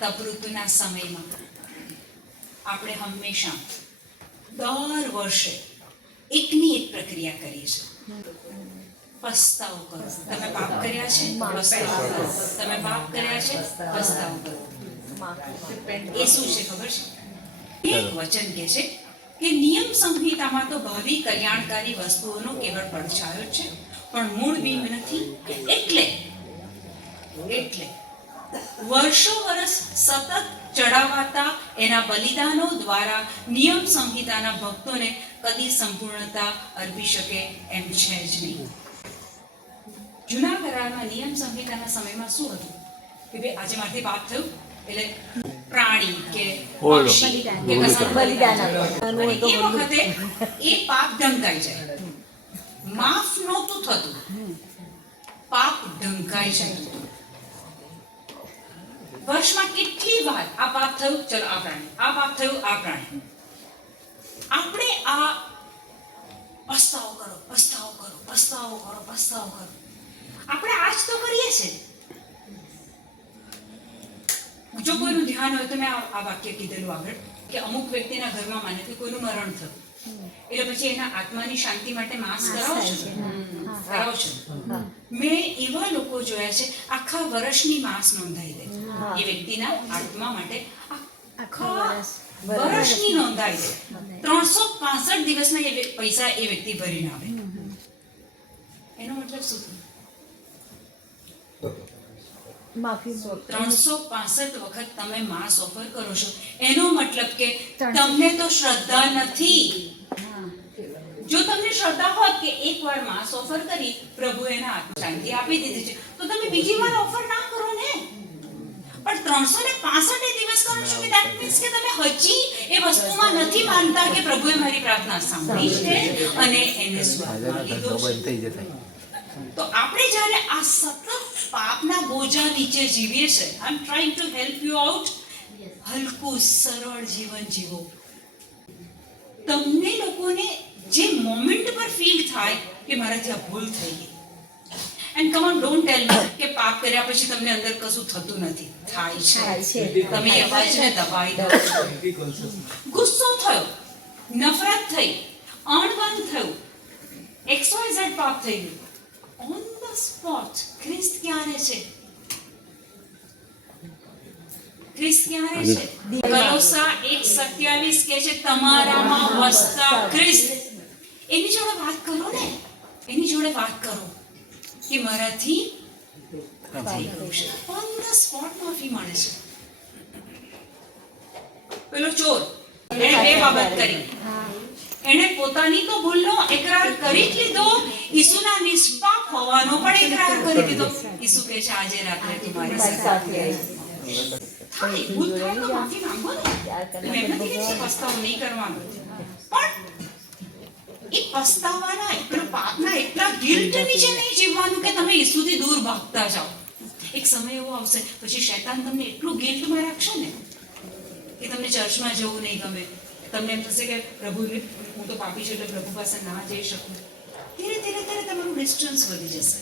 તપઋતુના સમયમાં આપણે હંમેશા દર વર્ષે એકની એક પ્રક્રિયા કરીએ છીએ, પસ્તાવો કરો. તમે પાપ કર્યા છે, પસ્તાવો કરો. તમે પાપ કર્યા છે, પસ્તાવો કરો. એ શું છે ખબર છે? એક વચન કહે છે કે નિયમ સંહિતામાં તો ભાવિ કલ્યાણકારી વસ્તુઓનો કેવળ પડછાયો છે, પણ મૂળ બિંબ નથી. એટલે વર્ષો વર્ષ સતત ચડાવાતા એના બલિદાનો દ્વારા નિયમ સંહિતાના ભક્તોને કદી સંપૂર્ણતા અર્પી શકે એમ છે જ નહીં. જૂના કરારમાં નિયમ સંહિતાના સમયમાં શું હતું કે ભાઈ આજે મારાથી પાપ થયું એટલે પ્રાણી કે પક્ષી કે કસાનું બલિદાન આપવાનું. અને એ વખતે એ પાપ ઢંકાઈ જાય. માફ નહોતું થતું, પાપ ઢંકાઈ જાય. વર્ષમાં કેટલી વાર આ પાપ થયું, ચલો આ પ્રાણી, આ પાપ થયું, આ પ્રાણી. આપણે આ પસ્તાવો કરો, પસ્તાવો કરો, પસ્તાવો કરો, પસ્તાવો કરો, આપણે આજ તો કરીએ છીએ. જો કોઈનું ધ્યાન હોય તો મેં આ વાક્ય કીધેલું આગળ કે અમુક વ્યક્તિના ઘરમાં માને કે કોઈનું મરણ થયું એટલે પછી એના આત્માની શાંતિ માટે માસ કરાવો છો. મેં એવા લોકો જોયા છે આખા વર્ષની માસ નોંધાઈ દે એ વ્યક્તિના આત્મા માટે, આખા વર્ષની નોંધાઈ દે. 365 દિવસના એ પૈસા એ વ્યક્તિ ભરીને આવે. એનો મતલબ શું થયો? 365 વખત તમે માસ ઓફર કરો છો, એનો મતલબ કે તમને તો શ્રદ્ધા નથી. જો તમને શ્રદ્ધા હોત કે એકવાર માસ ઓફર કરી પ્રભુ એના આત્મા શાંતિ આપી દીધી છે તો તમે બીજી વાર ઓફર ના કરો ને. પણ 365 દિવસ કરો છો કે ધેટ મીન્સ કે તમે હજી એ વસ્તુમાં નથી માનતા કે પ્રભુએ મારી પ્રાર્થના સાંભળી છે અને એને સ્વીકાર લીધો છે. તો આપણે જ્યારે આ સતત પાપના બોજા નીચે જીવીએ છીએ, I am trying to help you out. હલકું સરળ જીવન જીવો. તમને લોકોને જે મોમેન્ટ પર ફીલ થાય કે મારાથી આ ભૂલ થઈ ગઈ, and come on don't tell મી કે પાપ કર્યા પછી તમને અંદર કશું થતું નથી. થાય છે. તમે એ અવાજને દબાઈ દો. ગુસ્સો થયો, નફરત થઈ, અણબન થયું, XYZ પાપ થઈ ગયું, ઓન ધ સ્પોટ ખ્રિસ્ત ક્યારે છે? ખ્રિસ્ત ક્યારે છે? કલોસા 1:27 કહે છે તમારામાં વસતા ખ્રિસ્ત. એની જોડે વાત કરો ને, એની જોડે વાત કરો કે મારાથી થઈ ગયું છે. ઓન ધ સ્પોટ માફી મળે છે. પેલો ચોર એને બે બાબત કરી. એણે પોતાની તો ભૂલનો એકરાર કરી જ લીધો, ઈસુના નિષ્પાપ હોવાનો પણ એકરાર કરી દીધો. ઈસુ કહે છે આજે રાત્રે તમારી સાથે થાય. ભૂલ થાય તો માફી માંગો ને. એમ નથી કે પસ્તાવો નહીં કરવાનો, પણ એ પસ્તાવાના એટલા પાપના એટલા ગિલ્ટ નીચે નહીં જીવવાનું કે તમે ઈસુથી દૂર ભાગતા જાઓ. એક સમય એવો આવશે પછી શૈતાન તમને એટલું ગિલ્ટમાં રાખશે ને કે તમને ચર્ચમાં જવું નહીં ગમે. તમને એમ થશે કે પ્રભુ હું તો પાપી છું એટલે પ્રભુ પાસે ના જઈ શકું. ધીરે ધીરે તમારું ડિસ્ટન્સ વધી જશે.